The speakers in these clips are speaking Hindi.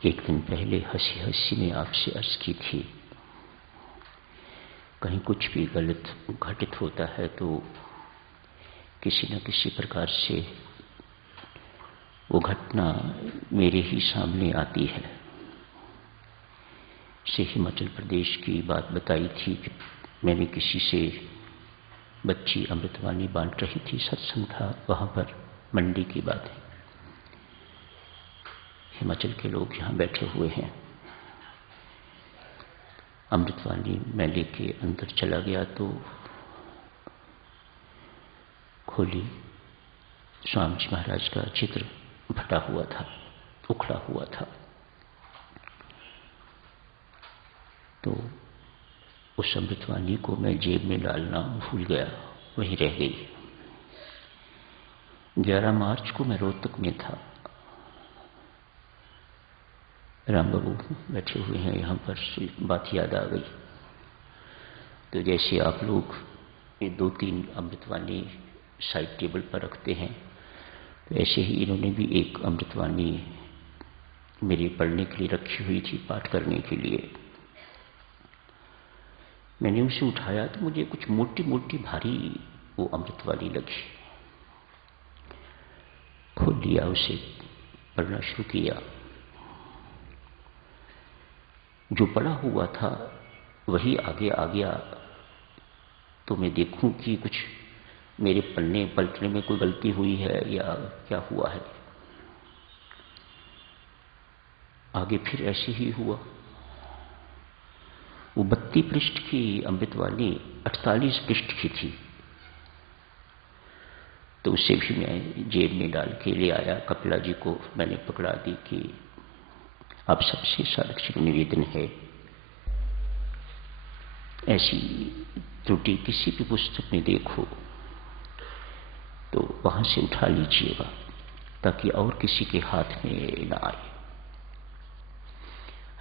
एक दिन पहले हंसी हंसी में आपसे अर्ज की थी, कहीं कुछ भी गलत घटित होता है तो किसी न किसी प्रकार से वो घटना मेरे ही सामने आती है। से हिमाचल प्रदेश की बात बताई थी कि मैंने किसी से बच्ची अमृतवाणी बांट रही थी, सत्संग था वहाँ पर, मंडी की बात है। हिमाचल के लोग यहाँ बैठे हुए हैं। अमृतवाणी मैं लेके अंदर चला गया तो खोली, स्वामी जी महाराज का चित्र फटा हुआ था, उखड़ा हुआ था। तो उस अमृतवाणी को मैं जेब में डालना भूल गया, वहीं रह गई। 11 मार्च को मैं रोहतक में था। राम बाबू बैठे हुए हैं यहाँ पर, बात याद आ गई। तो जैसे आप लोग ये 2-3 अमृतवाणी साइड टेबल पर रखते हैं, तो ऐसे ही इन्होंने भी एक अमृतवाणी मेरे पढ़ने के लिए रखी हुई थी, पाठ करने के लिए। मैंने उसे उठाया तो मुझे कुछ मोटी मोटी भारी वो अमृतवाणी लगी। खोल लिया, उसे पढ़ना शुरू किया। जो पढ़ा हुआ था वही आगे आ गया, तो मैं देखूं कि कुछ मेरे पढ़ने पलटने में कोई गलती हुई है या क्या हुआ है। आगे फिर ऐसे ही हुआ। वो 32 पृष्ठ की अमृतवाणी 48 पृष्ठ की थी। तो उसे भी मैं जेब में डाल के ले आया। कपिला जी को मैंने पकड़ा दी कि आप सबसे सादृश्य निवेदन है, ऐसी त्रुटि किसी भी पुस्तक में देखो तो वहां से उठा लीजिएगा, ताकि और किसी के हाथ में न आए।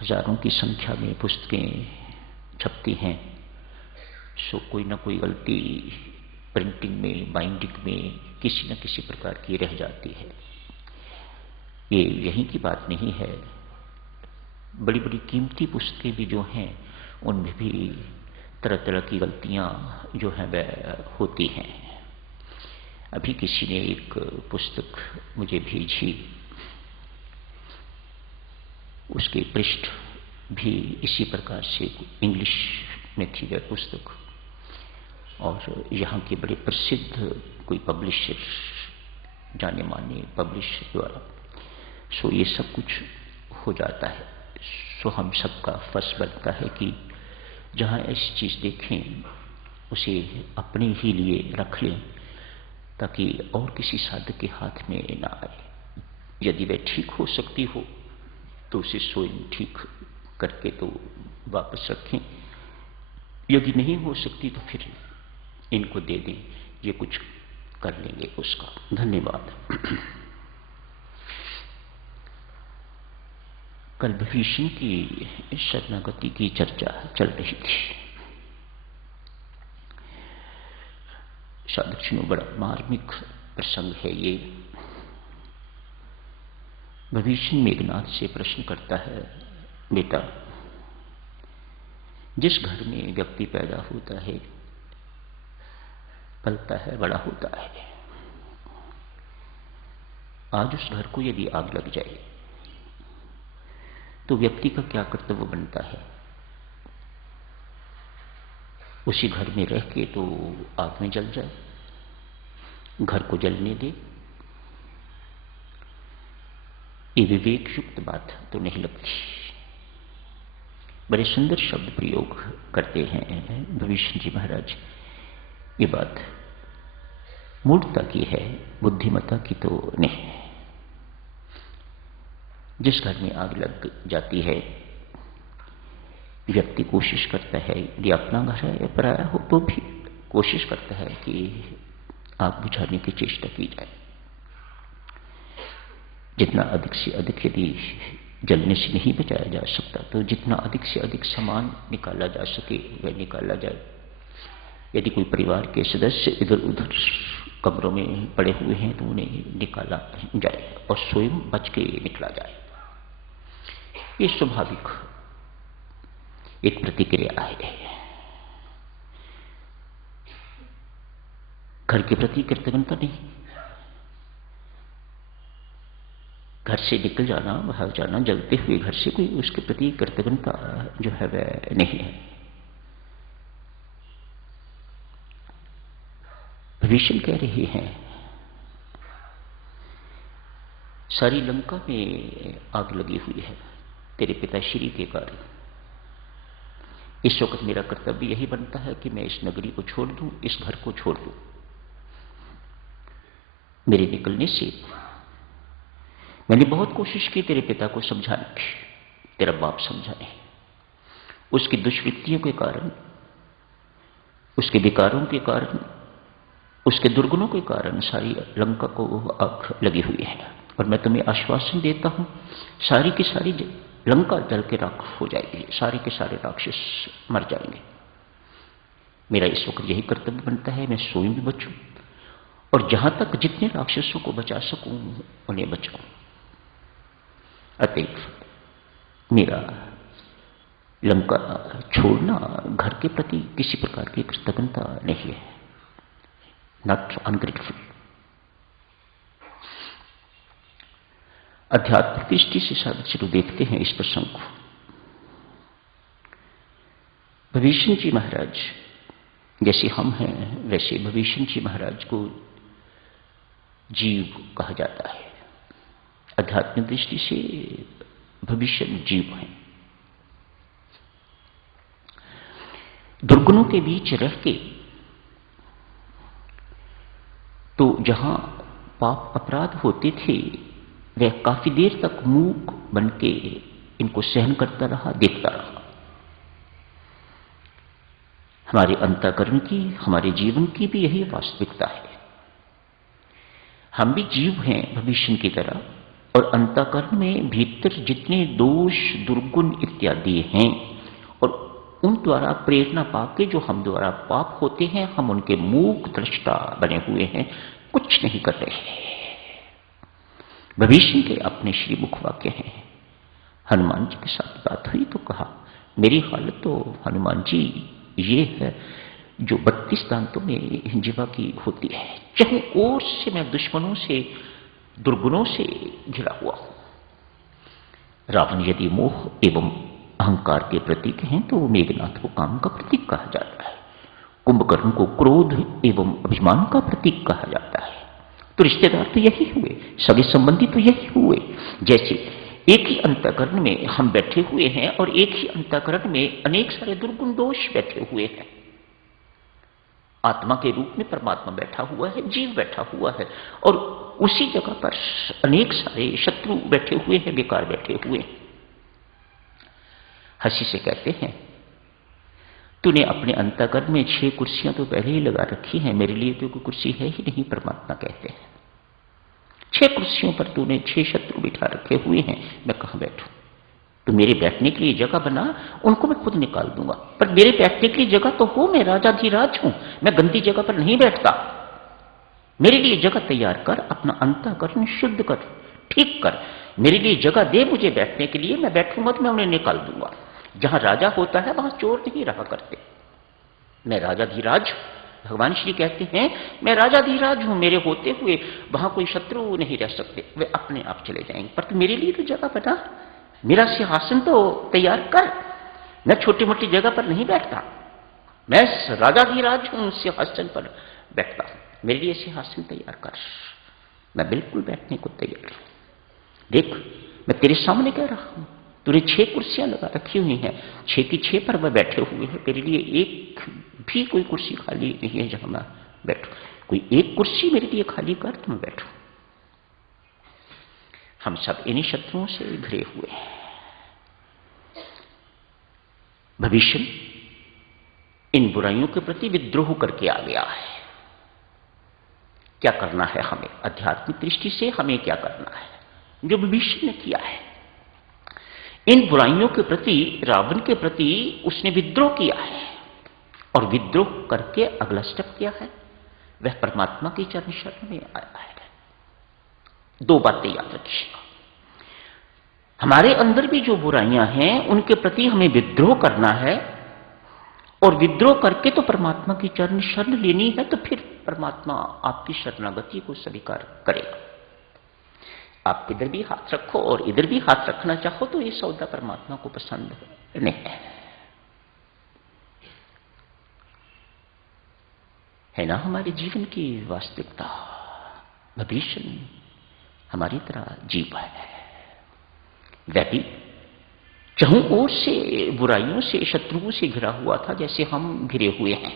हजारों की संख्या में पुस्तकें छपती हैं, सो कोई ना कोई गलती प्रिंटिंग में, बाइंडिंग में किसी न किसी प्रकार की रह जाती है। ये यहीं की बात नहीं है, बड़ी बड़ी कीमती पुस्तकें भी जो हैं उनमें भी तरह तरह की गलतियां जो हैं वह होती हैं। अभी किसी ने एक पुस्तक मुझे भेजी, उसके पृष्ठ भी इसी प्रकार से इंग्लिश में थी वह पुस्तक, और यहाँ के बड़े प्रसिद्ध कोई पब्लिशर, जाने माने पब्लिशर द्वारा। सो ये सब कुछ हो जाता है। सो हम सबका फर्ज बनता है कि जहाँ ऐसी चीज देखें उसे अपने ही लिए रख लें, ताकि और किसी साधक के हाथ में ना आए। यदि वह ठीक हो सकती हो तो उसे स्वयं ठीक करके तो वापस रखें, यदि नहीं हो सकती तो फिर इनको दे दें, ये कुछ कर लेंगे उसका। धन्यवाद। कल भविष्य की शरणागति की चर्चा चल रही थी। साधुक्षणों, बड़ा मार्मिक प्रसंग है ये। भविष्य मेघनाथ से प्रश्न करता है, बेटा, जिस घर में व्यक्ति पैदा होता है, पलता है, बड़ा होता है, आज उस घर को यदि आग लग जाए तो व्यक्ति का क्या कर्तव्य बनता है? उसी घर में रह के तो आग में जल जाए, घर को जलने दे? ये विवेक युक्त बात तो नहीं लगती। बड़े सुंदर शब्द प्रयोग करते हैं भविष्य जी महाराज। ये बात मूर्खता की है, बुद्धिमत्ता की तो नहीं। जिस घर में आग लग जाती है, व्यक्ति कोशिश करता है, यदि अपना घर है या पराया हो तो भी कोशिश करता है कि आग बुझाने की चेष्टा की जाए। जितना अधिक से अधिक यदि जलने से नहीं बचाया जा सकता तो जितना अधिक से अधिक सामान निकाला जा सके वह निकाला जाए। यदि कोई परिवार के सदस्य इधर उधर कमरों में पड़े हुए हैं तो उन्हें निकाला जाए और स्वयं बच के निकला जाए। ये स्वाभाविक एक प्रतिक्रिया है। घर के प्रति कृतज्ञता नहीं, घर से निकल जाना, बाहर जाना, जलते हुए घर से, कोई उसके प्रति कृतज्ञता जो है वह नहीं है। विभीषण कह रहे हैं सारी लंका में आग लगी हुई है तेरे पिताश्री के कारण। इस वक्त मेरा कर्तव्य यही बनता है कि मैं इस नगरी को छोड़ दूं, इस घर को छोड़ दूं। मेरे निकलने से मैंने बहुत कोशिश की तेरे पिता को समझाने की, तेरा बाप समझाने, उसकी दुष्वृत्तियों के कारण, उसके विकारों के कारण, उसके दुर्गुणों के कारण सारी लंका को आग लगी हुई है। और मैं तुम्हें आश्वासन देता हूं सारी की सारी लंका जल के राख हो जाएगी, सारे के सारे राक्षस मर जाएंगे। मेरा इस वक्त यही कर्तव्य बनता है मैं स्वयं भी बचूं और जहां तक जितने राक्षसों को बचा सकूं उन्हें बचाऊं। अतएव मेरा लंका छोड़ना घर के प्रति किसी प्रकार की कृतज्ञता नहीं है, नॉट अनग्रेटफुल। आध्यात्मिक दृष्टि से चलो देखते हैं इस प्रसंग को। विभीषण जी महाराज जैसे हम हैं वैसे विभीषण जी महाराज को जीव कहा जाता है। आध्यात्मिक दृष्टि से विभीषण जीव हैं। दुर्गुणों के बीच रह के तो जहां पाप अपराध होते थे वह काफी देर तक मूक बन के इनको सहन करता रहा, देखता रहा। हमारे अंतःकरण की, हमारे जीवन की भी यही वास्तविकता है। हम भी जीव हैं विभीषण की तरह, और अंतःकरण में भीतर जितने दोष दुर्गुण इत्यादि हैं और उन द्वारा प्रेरणा पाके जो हम द्वारा पाप होते हैं, हम उनके मूक दृष्टा बने हुए हैं, कुछ नहीं कर रहे हैं। विभीषण के अपने श्री मुख वाक्य हैं। हनुमान जी के साथ बात हुई तो कहा मेरी हालत तो हनुमान जी ये है जो 32 दांतों में जीवा की होती है, चाहे ओर से मैं दुश्मनों से दुर्गुणों से घिरा हुआ हूं। रावण यदि मोह एवं अहंकार के प्रतीक हैं तो मेघनाथ को काम का प्रतीक कहा जाता है, कुंभकर्ण को क्रोध एवं अभिमान का प्रतीक कहा जाता है। तो रिश्तेदार तो यही हुए, सगे संबंधी तो यही हुए। जैसे एक ही अंतःकरण में हम बैठे हुए हैं और एक ही अंतःकरण में अनेक सारे दुर्गुण दोष बैठे हुए हैं। आत्मा के रूप में परमात्मा बैठा हुआ है, जीव बैठा हुआ है, और उसी जगह पर अनेक सारे शत्रु बैठे हुए हैं, बेकार बैठे हुए हैं। हंसी से कहते हैं तूने अपने अंतःकरण में 6 कुर्सियां तो पहले ही लगा रखी हैं, मेरे लिए तो कोई कुर्सी है ही नहीं। परमात्मा कहते हैं 6 कुर्सियों पर तूने 6 शत्रु बिठा रखे हुए हैं, मैं कहां बैठूं? तो मेरे बैठने के लिए जगह बना, उनको मैं खुद निकाल दूंगा, पर मेरे बैठने के लिए जगह तो हो, मैं राजाधिराज हूं, मैं गंदी जगह पर नहीं बैठता। मेरे लिए जगह तैयार कर, अपना अंतःकरण शुद्ध कर, ठीक कर, मेरे लिए जगह दे मुझे बैठने के लिए, मैं बैठूंगा तो मैं उन्हें निकाल दूंगा। जहां राजा होता है वहां चोर नहीं रहा करते। मैं राजाधिराज, भगवान श्री कहते हैं मैं राजाधिराज हूं, मेरे होते हुए वहां कोई शत्रु नहीं रह सकते, वे अपने आप चले जाएंगे। पर तो मेरे लिए तो जगह बना, मेरा सिंहासन तो तैयार कर। मैं छोटी मोटी जगह पर नहीं बैठता, मैं राजाधिराज हूं, सिंहासन पर बैठता हूं, मेरे लिए सिंहासन तैयार कर। मैं बिल्कुल बैठने को तैयार हूं। देख मैं तेरे सामने कह रहा हूं, तूने 6 कुर्सियां लगा रखी हुई हैं, 6 की 6 पर मैं बैठे हुए हैं, मेरे लिए एक भी कोई कुर्सी खाली नहीं है जहां मैं बैठूं। कोई एक कुर्सी मेरे लिए खाली कर तो मैं बैठूं। हम सब इन्हीं शत्रुओं से घिरे हुए हैं। विभीषण इन बुराइयों के प्रति विद्रोह करके आ गया है। क्या करना है हमें? आध्यात्मिक दृष्टि से हमें क्या करना है जो विभीषण ने किया है? इन बुराइयों के प्रति, रावण के प्रति उसने विद्रोह किया है, और विद्रोह करके अगला स्टेप क्या है? वह परमात्मा की चरण शरण में आया है। 2 बातें याद रखिएगा। हमारे अंदर भी जो बुराइयां हैं उनके प्रति हमें विद्रोह करना है, और विद्रोह करके तो परमात्मा की चरण शरण लेनी है, तो फिर परमात्मा आपकी शरणागति को स्वीकार करेगा। आप इधर भी हाथ रखो और इधर भी हाथ रखना चाहो तो ये सौदा परमात्मा को पसंद नहीं है ना हमारे जीवन की वास्तविकता। भविष्य हमारी तरह जीव है, वह भी चहुं ओर से बुराइयों से, शत्रुओं से घिरा हुआ था जैसे हम घिरे हुए हैं।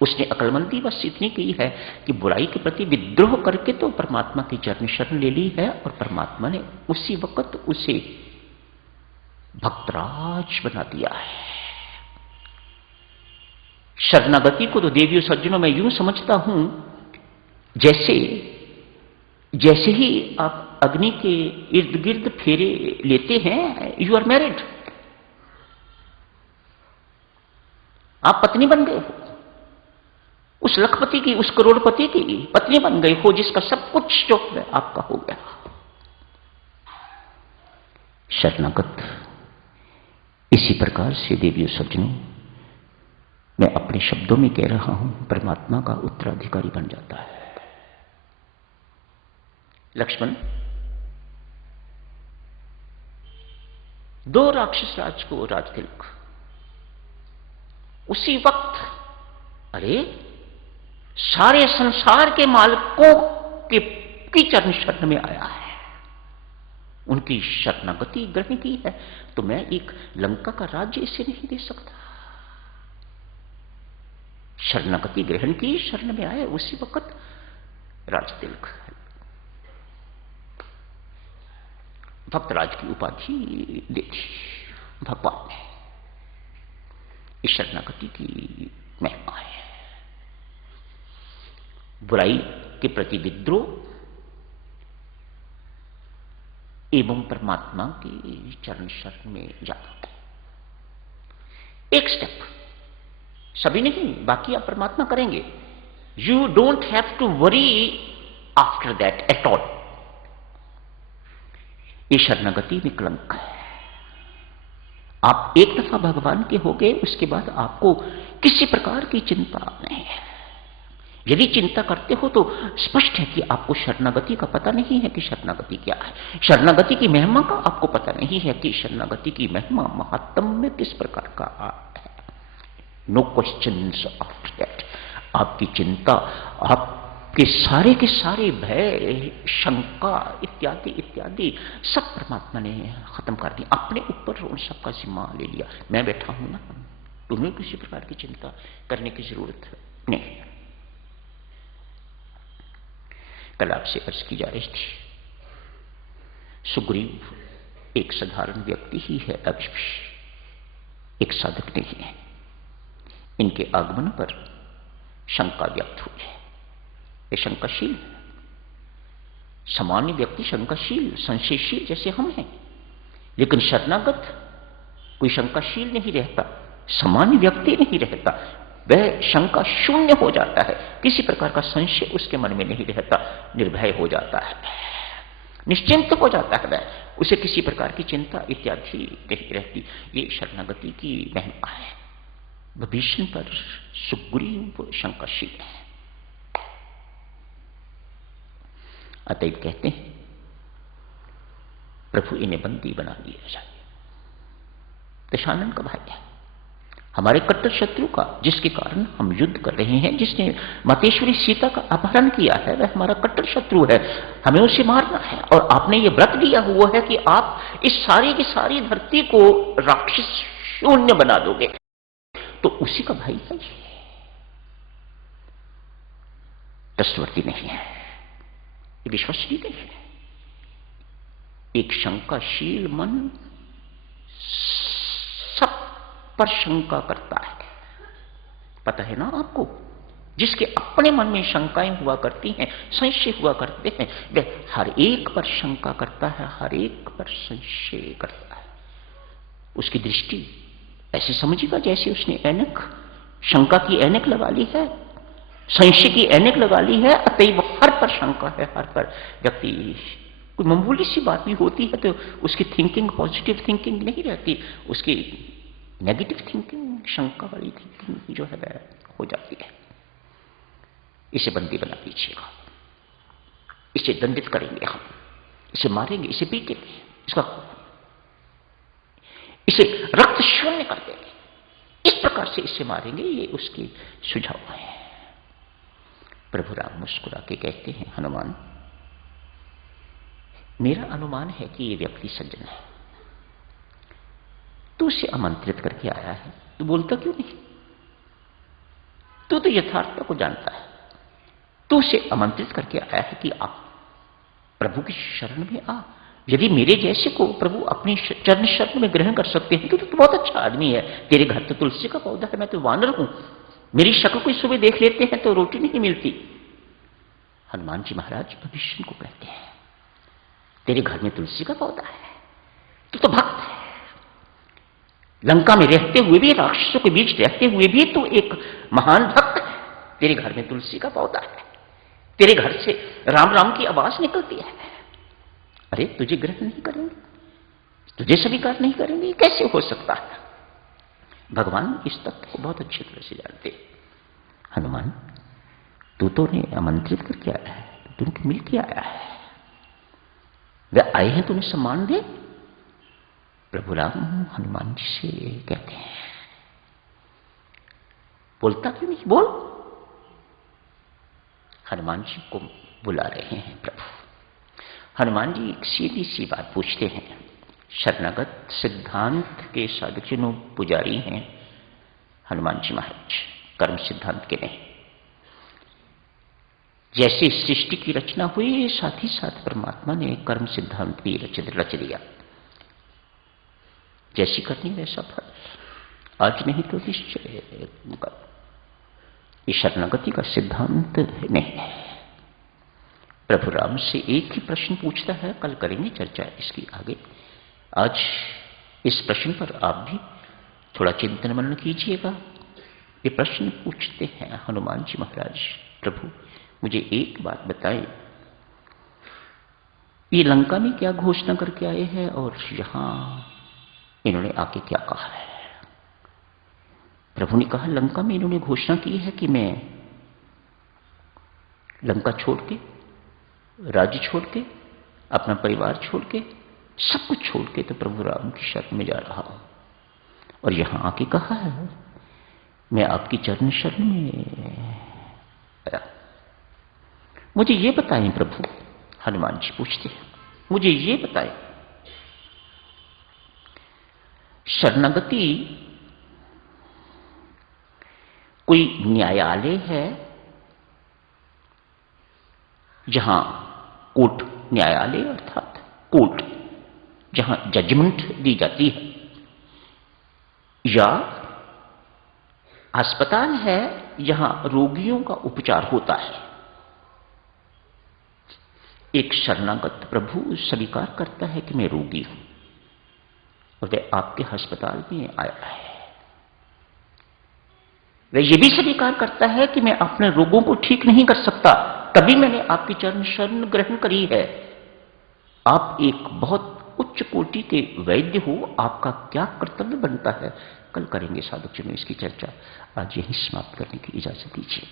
उसने अक्लमंदी बस इतनी की है कि बुराई के प्रति विद्रोह करके तो परमात्मा की चरण शरण ले ली है, और परमात्मा ने उसी वक्त उसे भक्तराज बना दिया है। शरणागति को तो देवियों सज्जनों मैं यूं समझता हूं, जैसे ही आप अग्नि के इर्द गिर्द फेरे लेते हैं, यू आर मैरिड, आप पत्नी बन गए हो, उस लखपति की, उस करोड़पति की पत्नी बन गए हो, जिसका सब कुछ जो है आपका हो गया। शरणागत इसी प्रकार से देवियों सज्जनों, मैं अपने शब्दों में कह रहा हूं, परमात्मा का उत्तराधिकारी बन जाता है। लक्ष्मण दो राक्षस राज को राजतिलक उसी वक्त, अरे सारे संसार के मालिकों की चरण शरण में आया है, उनकी शरणागति ग्रहण की है, तो मैं एक लंका का राज्य इसे नहीं दे सकता। शरणागति ग्रहण की, शरण में आए, उसी वक्त राजतिलक, भक्तराज की उपाधि दे दी भगवान ने। इस शरणागति की महिमा है। बुराई के प्रति विद्रोह एवं परमात्मा की चरण शरण में जाना, एक स्टेप, सभी नहीं, बाकी आप परमात्मा करेंगे। You don't have to worry after that at all. ये शरणागति में कलंक है। आप एक दफा भगवान के हो गए, उसके बाद आपको किसी प्रकार की चिंता नहीं है। यदि चिंता करते हो तो स्पष्ट है कि आपको शरणागति का पता नहीं है कि शरणागति क्या है, शरणागति की महिमा का आपको पता नहीं है कि शरणागति की महिमा, महात्म्य किस प्रकार का है। No questions after that. आपकी चिंता, आपके सारे के सारे भय, शंका इत्यादि इत्यादि सब परमात्मा ने खत्म कर दिया, अपने ऊपर उन सबका जिम्मा ले लिया। मैं बैठा हूं ना, तुम्हें किसी प्रकार की चिंता करने की जरूरत नहीं। कल आपसे अर्ज की जा रही थी, सुग्रीव एक साधारण व्यक्ति ही है, अभी भी एक साधक नहीं है। इनके आगमन पर शंका व्यक्त हुई है। ये शंकाशील है। सामान्य व्यक्ति शंकाशील, संशयशील जैसे हम हैं, लेकिन शरणागत कोई शंकाशील नहीं रहता, सामान्य व्यक्ति नहीं रहता। वह शंका शून्य हो जाता है, किसी प्रकार का संशय उसके मन में नहीं रहता, निर्भय हो जाता है, निश्चिंत हो जाता है वह, उसे किसी प्रकार की चिंता इत्यादि नहीं रहती। ये शरणागति की महिमा है। विभीषण पर सुग्रीव शंकाशील है। अतएव कहते हैं प्रभु इन्हें बंदी बना लिया जाए। दशानन का भाई है, हमारे कट्टर शत्रु का, जिसके कारण हम युद्ध कर रहे हैं, जिसने मातेश्वरी सीता का अपहरण किया है, वह हमारा कट्टर शत्रु है, हमें उसे मारना है। और आपने ये व्रत लिया हुआ है कि आप इस सारी की सारी धरती को राक्षस शून्य बना दोगे, तो उसी का भाई है। ट्रस्टवर्दी नहीं है, विश्वसनीय नहीं है। एक शंकाशील मन सब पर शंका करता है, पता है ना आपको। जिसके अपने मन में शंकाएं हुआ करती हैं, संशय हुआ करते हैं, वह हर एक पर शंका करता है, हर एक पर संशय करता है। उसकी दृष्टि ऐसे समझिएगा जैसे उसने ऐनक, शंका की ऐनक लगा ली है, संशय की ऐनक लगा ली है, अतएव हर पर शंका है, हर पर व्यक्ति कोई मामूली सी बात भी होती है तो उसकी थिंकिंग पॉजिटिव थिंकिंग नहीं रहती, उसकी नेगेटिव थिंकिंग, शंका वाली थिंकिंग जो है वह हो जाती है। इसे बंदी बना दीजिएगा, इसे दंडित करेंगे हम, इसे मारेंगे, इसे पीटेंगे, इसे रक्त शून्य कर देंगे, इस प्रकार से इसे मारेंगे। ये उसके सुझाव है। प्रभु राम मुस्कुरा के कहते हैं, हनुमान मेरा अनुमान है कि ये व्यक्ति सज्जन है, तू उसे आमंत्रित करके आया है, तू बोलता क्यों नहीं? तू तो यथार्थता को जानता है, तू उसे आमंत्रित करके आया है कि आ, प्रभु की शरण में आ। यदि मेरे जैसे को प्रभु अपनी चरण शरण में ग्रहण कर सकते हैं तो बहुत अच्छा आदमी है। तेरे घर तो तुलसी का पौधा है, मैं तो वानर हूं, मेरी शक्ल कोई सुबह देख लेते हैं तो रोटी नहीं मिलती। हनुमान जी महाराज भविष्य को कहते हैं, तेरे घर में तुलसी का पौधा है, तू तो भक्त है, लंका में रहते हुए भी, राक्षसों के बीच रहते हुए भी तो एक महान भक्त है। तेरे घर में तुलसी का पौधा है, तेरे घर से राम राम की आवाज निकलती है। अरे तुझे ग्रहण नहीं करेंगे, तुझे स्वीकार नहीं करेंगे, कैसे हो सकता है? भगवान इस तथ्य को बहुत अच्छी तरह से जानते। हनुमान तू तो उन्हें आमंत्रित करके आया है, तू उनके मिल के आया है, वे आए हैं तो उन्हें सम्मान दे। प्रभु राम हनुमान जी से कहते हैं, बोलता क्यों नहीं, बोल। हनुमान जी को बुला रहे हैं प्रभु। हनुमान जी एक सीधी सी बात पूछते हैं। शरणागत सिद्धांत के साधुजनों पुजारी हैं हनुमान जी महाराज, कर्म सिद्धांत के नहीं। जैसे सृष्टि की रचना हुई, साथ ही साथ परमात्मा ने कर्म सिद्धांत भी रच दिया। जैसी करनी वैसा फल, आज नहीं तो निश्चय। ये शरणागति का सिद्धांत नहीं है। प्रभु राम से एक ही प्रश्न पूछता है, कल करेंगे चर्चा इसकी आगे। आज इस प्रश्न पर आप भी थोड़ा चिंतन मनन कीजिएगा। ये प्रश्न पूछते हैं हनुमान जी महाराज, प्रभु मुझे एक बात बताएं, ये लंका में क्या घोषणा करके आए हैं और यहां इन्होंने आके क्या कहा है? प्रभु ने कहा, लंका में इन्होंने घोषणा की है कि मैं लंका छोड़ के, राज्य छोड़ के, अपना परिवार छोड़ के, सब कुछ छोड़ के तो प्रभु राम की शरण में जा रहा हूं। और यहां आके कहा है मैं आपकी चरण शरण में आया। मुझे ये बताएं प्रभु, हनुमान जी पूछते हैं, मुझे ये बताएं, शरणागति कोई न्यायालय है जहां कोर्ट, न्यायालय अर्थात कोर्ट, जहां जजमेंट दी जाती है, या अस्पताल है जहां रोगियों का उपचार होता है? एक शरणागत प्रभु स्वीकार करता है कि मैं रोगी हूं और वह आपके अस्पताल में आया है। वह यह भी स्वीकार करता है कि मैं अपने रोगों को ठीक नहीं कर सकता, तभी मैंने आपकी चरण शरण ग्रहण करी है। आप एक बहुत उच्च कोटि के वैद्य हो, आपका क्या कर्तव्य बनता है, कल करेंगे साधुजनों इसकी चर्चा। आज यही समाप्त करने की इजाजत दीजिएगा।